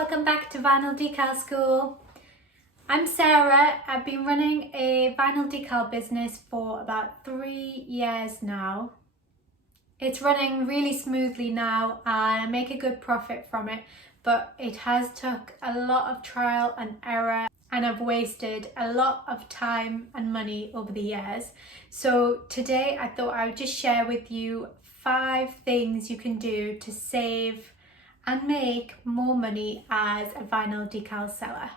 welcome back to Vinyl Decal School. I'm Sarah. I've been running a vinyl decal business for about 3 years now. It's running really smoothly now and I make a good profit from it, but it has took a lot of trial and error and I've wasted a lot of time and money over the years. So today I thought I would just share with you 5 things you can do to save and make more money as a vinyl decal seller.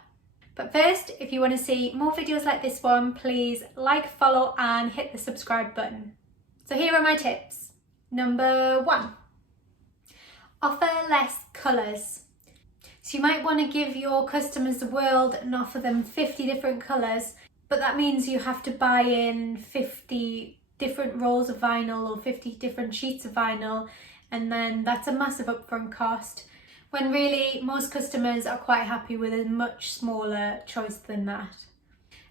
But first, if you want to see more videos like this one, please like, follow and hit the subscribe button. So here are my tips. Number 1, offer less colours. So you might want to give your customers the world and offer them 50 different colours, but that means you have to buy in 50 different rolls of vinyl or 50 different sheets of vinyl, and then that's a massive upfront cost, when really most customers are quite happy with a much smaller choice than that.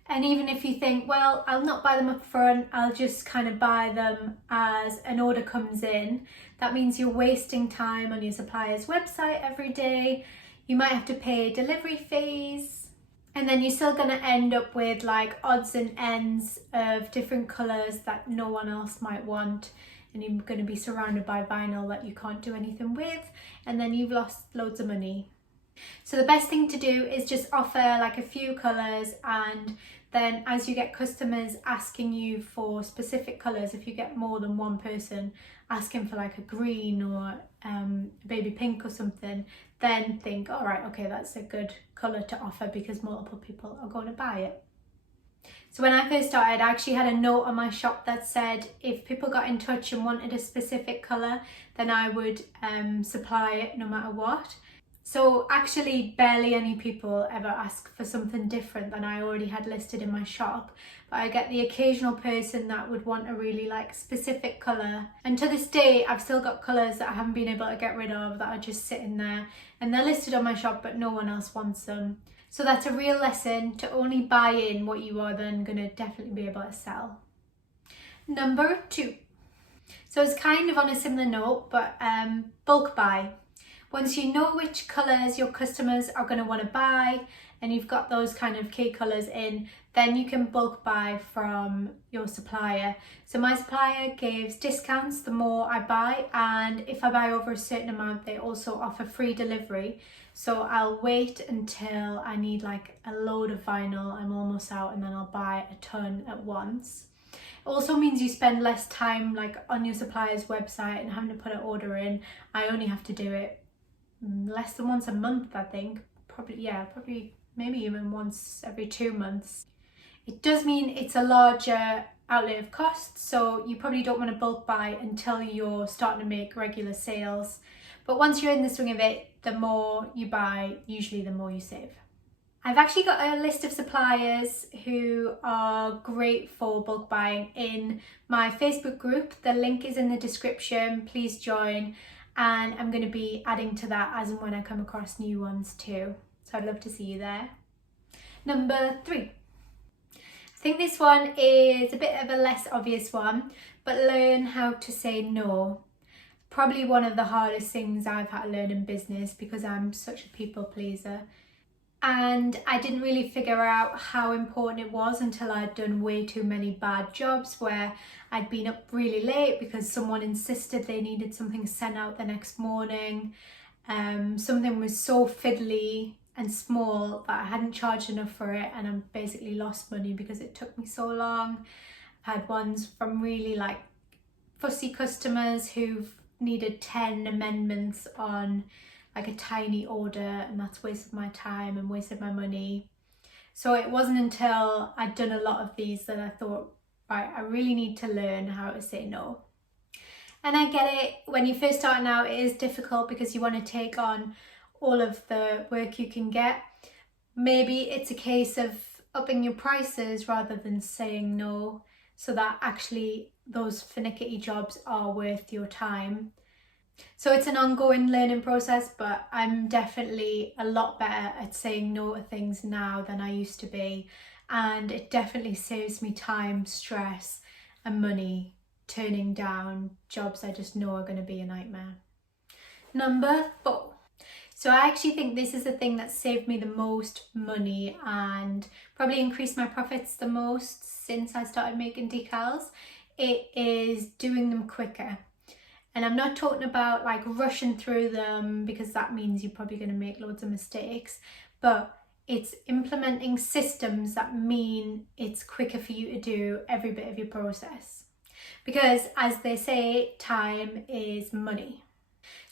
And even if you think, well, I'll not buy them up front, I'll just kind of buy them as an order comes in, that means you're wasting time on your supplier's website every day. You might have to pay delivery fees, and then you're still going to end up with like odds and ends of different colours that no one else might want, and you're going to be surrounded by vinyl that you can't do anything with, and then you've lost loads of money. So the best thing to do is just offer like a few colours, and then as you get customers asking you for specific colours, if you get more than one person asking for like a green or baby pink or something, then think, all right, okay, that's a good colour to offer because multiple people are going to buy it. So when I first started, I actually had a note on my shop that said if people got in touch and wanted a specific colour, then I would supply it no matter what. So actually barely any people ever ask for something different than I already had listed in my shop, but I get the occasional person that would want a really like specific colour, and to this day I've still got colours that I haven't been able to get rid of that are just sitting there and they're listed on my shop but no one else wants them. So that's a real lesson, to only buy in what you are then going to definitely be able to sell. Number 2. So it's kind of on a similar note, but bulk buy. Once you know which colours your customers are going to want to buy and you've got those kind of key colours in, then you can bulk buy from your supplier. So my supplier gives discounts the more I buy, and if I buy over a certain amount they also offer free delivery. So I'll wait until I need like a load of vinyl, I'm almost out, and then I'll buy a ton at once. It also means you spend less time like on your supplier's website and having to put an order in. I only have to do it less than once a month, I think. Probably maybe even once every 2 months. It does mean it's a larger outlay of costs, so you probably don't want to bulk buy until you're starting to make regular sales. But once you're in the swing of it, the more you buy, usually the more you save. I've actually got a list of suppliers who are great for bulk buying in my Facebook group. The link is in the description, please join. And I'm going to be adding to that as and when I come across new ones too. So I'd love to see you there. Number 3. I think this one is a bit of a less obvious one, but learn how to say no. Probably one of the hardest things I've had to learn in business because I'm such a people pleaser. And I didn't really figure out how important it was until I'd done way too many bad jobs where I'd been up really late because someone insisted they needed something sent out the next morning. Something was so fiddly and small that I hadn't charged enough for it, and I basically lost money because it took me so long. I've had ones from really like fussy customers who've needed 10 amendments on like a tiny order, and that's wasted my time and wasted my money. So it wasn't until I'd done a lot of these that I thought, right, I really need to learn how to say no. And I get it, when you're first starting out it is difficult because you want to take on all of the work you can get. Maybe it's a case of upping your prices rather than saying no, so that actually those finicky jobs are worth your time. So it's an ongoing learning process, but I'm definitely a lot better at saying no to things now than I used to be, and it definitely saves me time, stress and money turning down jobs I just know are going to be a nightmare. Number 4. So I actually think this is the thing that saved me the most money and probably increased my profits the most since I started making decals. It is doing them quicker. And I'm not talking about like rushing through them, because that means you're probably going to make loads of mistakes, but it's implementing systems that mean it's quicker for you to do every bit of your process. Because as they say, time is money.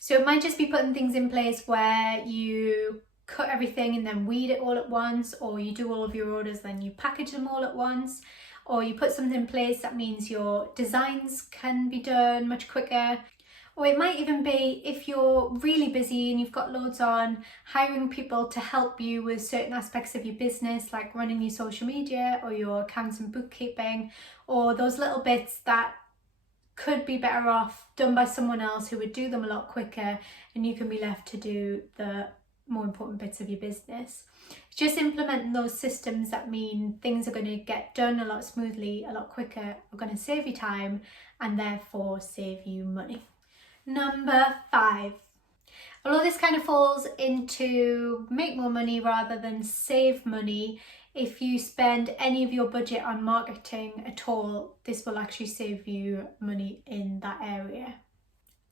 So it might just be putting things in place where you cut everything and then weed it all at once, or you do all of your orders, then you package them all at once, or you put something in place that means your designs can be done much quicker. Or it might even be, if you're really busy and you've got loads on, hiring people to help you with certain aspects of your business, like running your social media or your accounts and bookkeeping, or those little bits that could be better off done by someone else who would do them a lot quicker, and you can be left to do the more important bits of your business. Just implementing those systems that mean things are going to get done a lot smoothly, a lot quicker, are going to save you time and therefore save you money. Number 5. Although this kind of falls into make more money rather than save money, if you spend any of your budget on marketing at all, this will actually save you money in that area.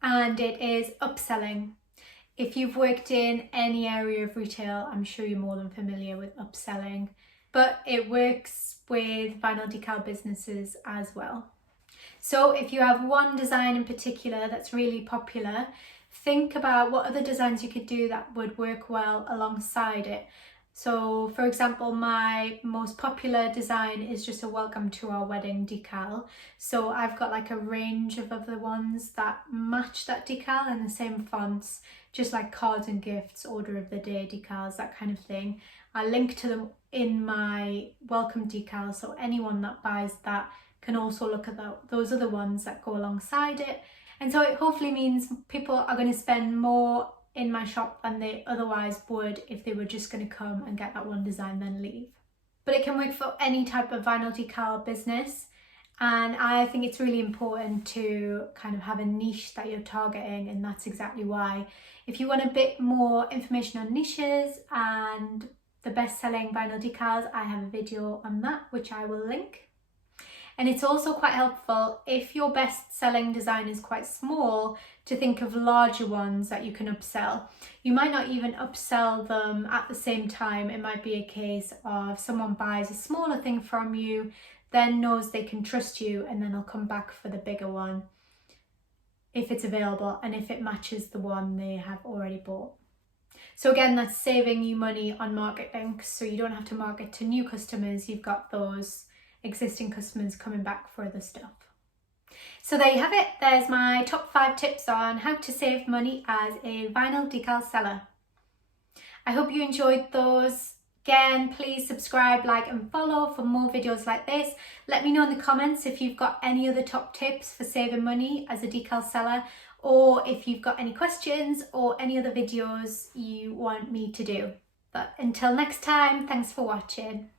And it is upselling. If you've worked in any area of retail, I'm sure you're more than familiar with upselling, but it works with vinyl decal businesses as well. So if you have one design in particular that's really popular, think about what other designs you could do that would work well alongside it. So for example, my most popular design is just a welcome to our wedding decal. So I've got like a range of other ones that match that decal in the same fonts, just like cards and gifts, order of the day decals, that kind of thing. I link to them in my welcome decal, so anyone that buys that can also look at those other ones that go alongside it. And so it hopefully means people are going to spend more in my shop than they otherwise would if they were just going to come and get that one design then leave. But it can work for any type of vinyl decal business, and I think it's really important to kind of have a niche that you're targeting, and that's exactly why. If you want a bit more information on niches and the best-selling vinyl decals, I have a video on that which I will link. And it's also quite helpful if your best-selling design is quite small to think of larger ones that you can upsell. You might not even upsell them at the same time. It might be a case of someone buys a smaller thing from you, then knows they can trust you, and then they'll come back for the bigger one if it's available and if it matches the one they have already bought. So again, that's saving you money on marketing, so you don't have to market to new customers. You've got those existing customers coming back for the stuff. So there you have it. There's my top 5 tips on how to save money as a vinyl decal seller. I hope you enjoyed those. Again, please subscribe, like and follow for more videos like this. Let me know in the comments if you've got any other top tips for saving money as a decal seller, or if you've got any questions or any other videos you want me to do. But until next time, thanks for watching.